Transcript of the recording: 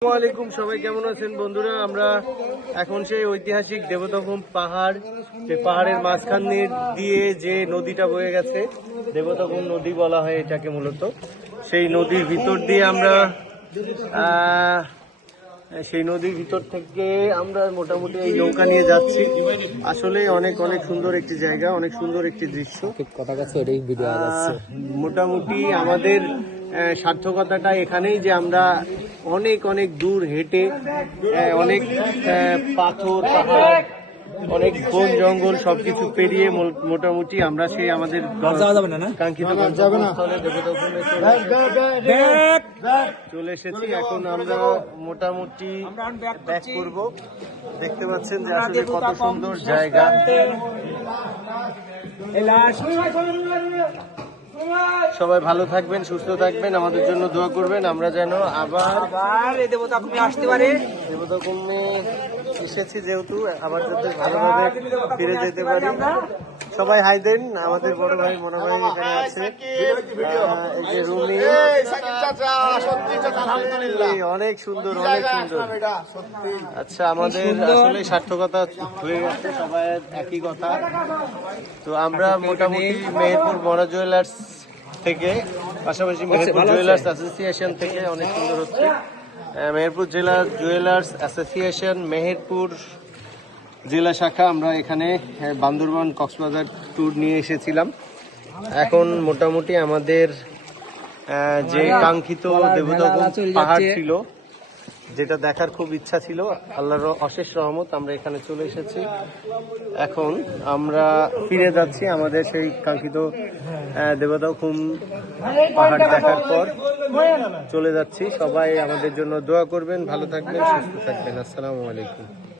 আসসালামু আলাইকুম, সবাই কেমন আছেন বন্ধুরা? আমরা এখন সেই ঐতিহাসিক দেবদখম পাহাড়, সেই পাহাড়ের মাঝখান দিয়ে যে নদীটা বয়ে গেছে, দেবদখম নদী বলা হয় এটাকে মূলত। সেই নদীর ভিতর দিয়ে আমরা সেই নদীর ভিতর থেকে আমরা মোটামুটি এই নৌকা নিয়ে যাচ্ছি। আসলে অনেক অনেক সুন্দর একটি জায়গা, অনেক সুন্দর একটি দৃশ্য। মোটামুটি আমাদের সার্থকতাটা এখানেই যে আমরা অনেক অনেক দূর হেঁটে অনেক পাথর, পাহাড়, অনেক বন জঙ্গল সবকিছু পেরিয়ে মোটামুটি আমরা সেই আমাদের কাঙ্ক্ষিত গন্তব্যস্থলে দেবদখমে চলে এসেছি। এখন আমরা মোটামুটি ব্যাক করব। দেখতে পাচ্ছেন যে আসলে কত সুন্দর জায়গা। সবাই ভালো থাকবেন, সুস্থ থাকবেন, আমাদের জন্য দোয়া করবেন। আমরা যেন আবার দেবদখমে আসতে পারি। দেবদখমে এসেছি যেহেতু, আবার যাতে ভালোভাবে ফিরে যেতে পারি। সবাই হাই দেন। আমাদের বড় ভাই মনে ভাই এখানে আছে, এই যে রুমি, অনেক সুন্দর, অনেক সুন্দর। আচ্ছা, আমাদের আসলে সার্থকতা হয়ে গেছে, সবাই একই কথা। তো আমরা মোটামুটি মেহেরপুর বড় জুয়েলার্স থেকে, পাশাপাশি মেহেরপুর জুয়েলার্স অ্যাসোসিয়েশন থেকে অনেক সুন্দর হচ্ছে। মেহেরপুর জেলা জুয়েলার্স অ্যাসোসিয়েশন মেহেরপুর জেলা শাখা, আমরা এখানে বান্দরবান কক্সবাজার ট্যুর নিয়ে এসেছিলাম। এখন মোটামুটি আমাদের যে কাঙ্ক্ষিত দেবদখম পাহাড় ছিল, যেটা দেখার খুব ইচ্ছা ছিল, আল্লাহর অশেষ রহমত আমরা এখানে চলে এসেছি। এখন আমরা ফিরে যাচ্ছি আমাদের সেই কাঙ্ক্ষিত দেবদখম পাহাড় দেখার পর চলে যাচ্ছি। সবাই আমাদের জন্য দোয়া করবেন, ভালো থাকবেন, সুস্থ থাকবেন। আসসালামু আলাইকুম।